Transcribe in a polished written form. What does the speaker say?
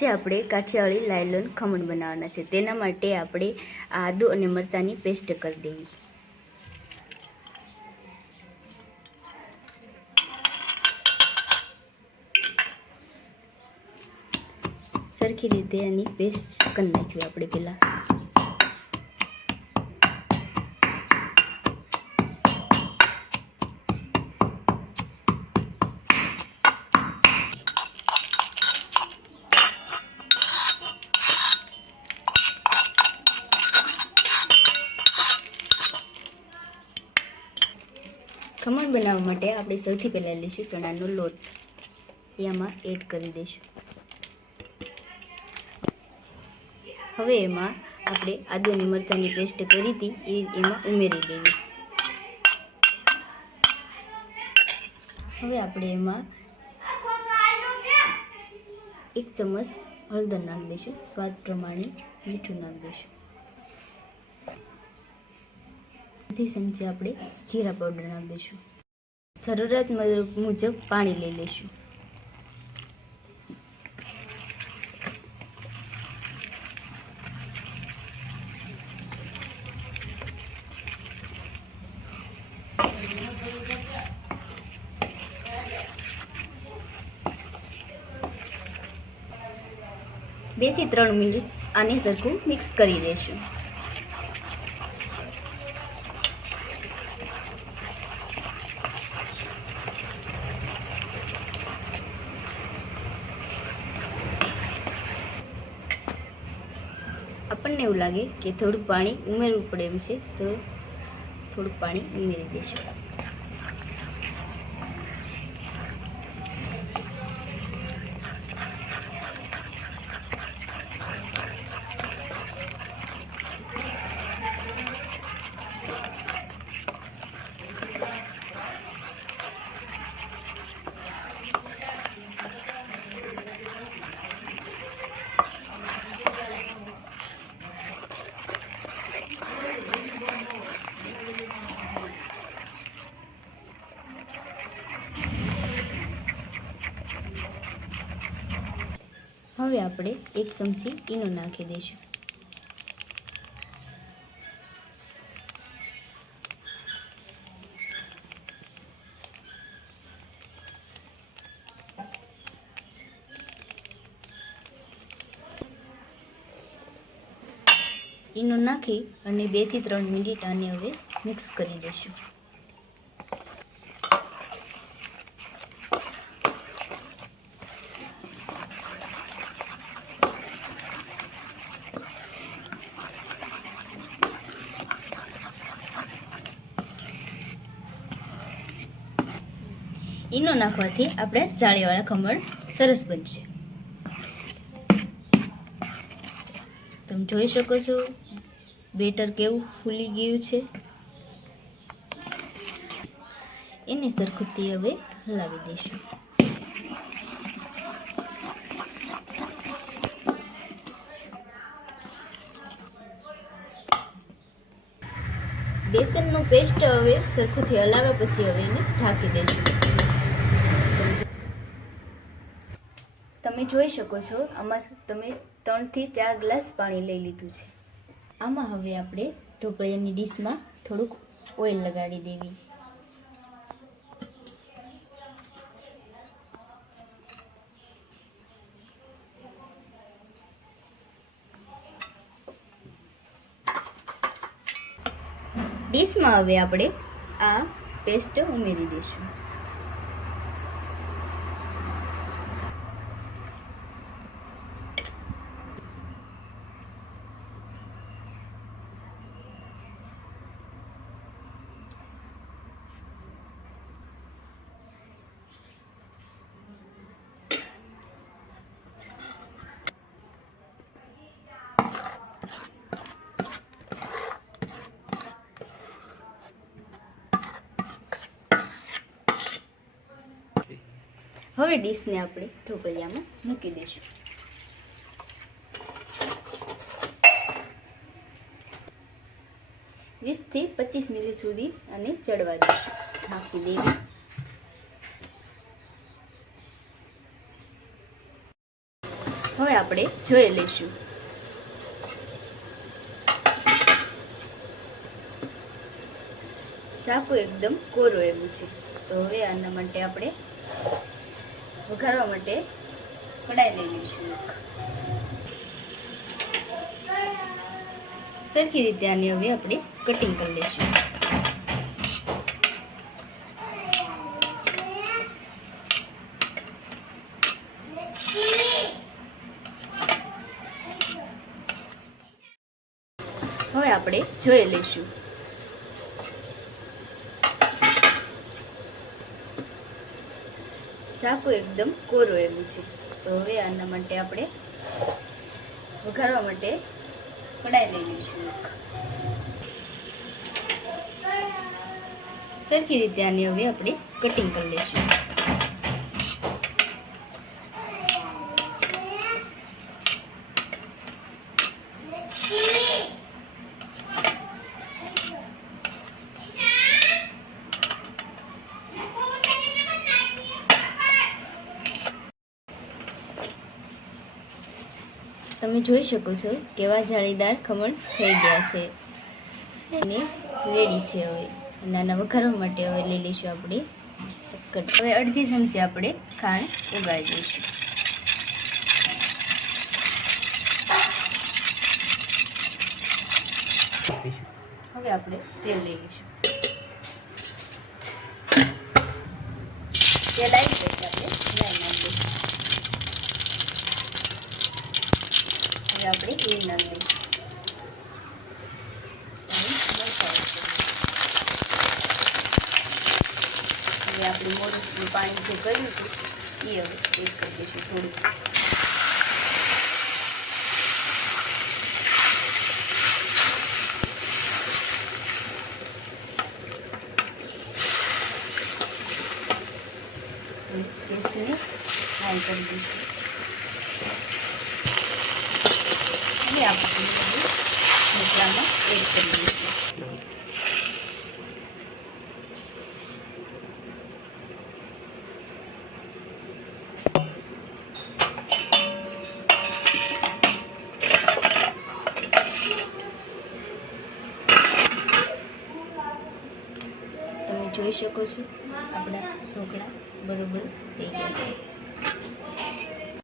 જે આપણે કાઠિયાવાડી લાયલોન ખમણ બનાવવાના છે તેના માટે આપણે આદુ અને મરચાંની પેસ્ટ કરી દેવી. સરખી રીતે આની પેસ્ટ કરી નાખવી આપણે પહેલાં. ખમણ બનાવવા માટે આપણે સૌથી પહેલાં લઈશું ચણાનો લોટ. એમાં એડ કરી દઈશું. હવે એમાં આપણે આદુ અને મરચાંની પેસ્ટ કરી હતી એ એમાં ઉમેરી દેવી. હવે આપણે એમાં 1 ચમચ હળદર નાખી દઈશું. સ્વાદ પ્રમાણે મીઠું નાખી દઈશું. 2 ચમચી આપણે જીરા પાવડર નાખી દઈશું. જરૂરિયાત મુજબ પાણી લઈ લઈશું. બે થી 3 મિનિટ આને સરખું મિક્સ કરી દઈશું. આપણને એવું લાગે કે થોડુંક પાણી ઉમેરવું પડે એમ છે તો થોડુંક પાણી ઉમેરી દઈશું. હવે આપણે 1 ચમચી ઈનો નાખી દઈશું. ઈનો નાખી અને 2 થી 3 મિનિટ આને હવે મિક્સ કરી દઈશું. ઈનો નાખવાથી આપણે જાળીવાળા ખમણ સરસ બનશે. તમે જોઈ શકો છો બેટર કેવું ફૂલી ગયું છે. એને સરખુંથી હવે હલાવી દઈશું. બેસનનો પેસ્ટ હવે સરખુંથી હલાવ્યા પછી હવે એને ઢાંકી દઈશું. તમે જોઈ શકો છો આમાં તમે 3 થી 4 ગ્લાસ પાણી લઈ લીધું છે. આમાં હવે આપણે ઢોકળિયાની ડીશમાં થોડુંક ઓઇલ લગાડી દેવી. ડીશમાં હવે આપણે આ પેસ્ટ ઉમેરી દઈશું. હવે ડીશને આપણે ઢોકળિયામાં મૂકી દઈશું. 20 થી 25 મિનિટ સુધી આને ચડવા દઈશું. ઢાંકી દેવી. હવે આપણે જોઈ લઈશું. સાકું એકદમ કોરું એવું છે. તો હવે આના માટે આપણે વઘારવા માટે કઢાઈ લઈ લઈશું. સરખી રીતે આને હવે આપણે કટિંગ કરી લઈશું. હવે આપણે જોઈ લઈશું. સાકું એકદમ કોરું એવું છે. તો હવે આના માટે આપણે વઘારવા માટે કઢાઈ લઈ લઈશું. સરખી રીતે આને હવે આપણે કટિંગ કરી લઈશું. તમે જોઈ શકો છો કેવા જાળીદાર ખમણ થઈ ગયા છે અને રેડી છે. હવે નાના વઘારવા માટે હવે લઈ લઈશું આપણે. હવે અડધી ચમચી આપણે ખાંડ ઉગાડી દઈશું. હવે આપણે તેલ લઈ લઈશું. તેલ આવી જશે આપણે રાઈ નાખી દઈશું. હવે આપણે તેલ નાખી દઈશું. હવે આપણે મોરસનું પાણી જે કર્યું હતું એ હવે એડ કરી દઈશું થોડું. ગેસને હાઈ કરી દઈશું. હવે આપણે મસાલામાં એડ કરી દઈશું. તમે જોઈ શકો છો આપણા ઢોકળા બરોબર થઈ ગયા છે.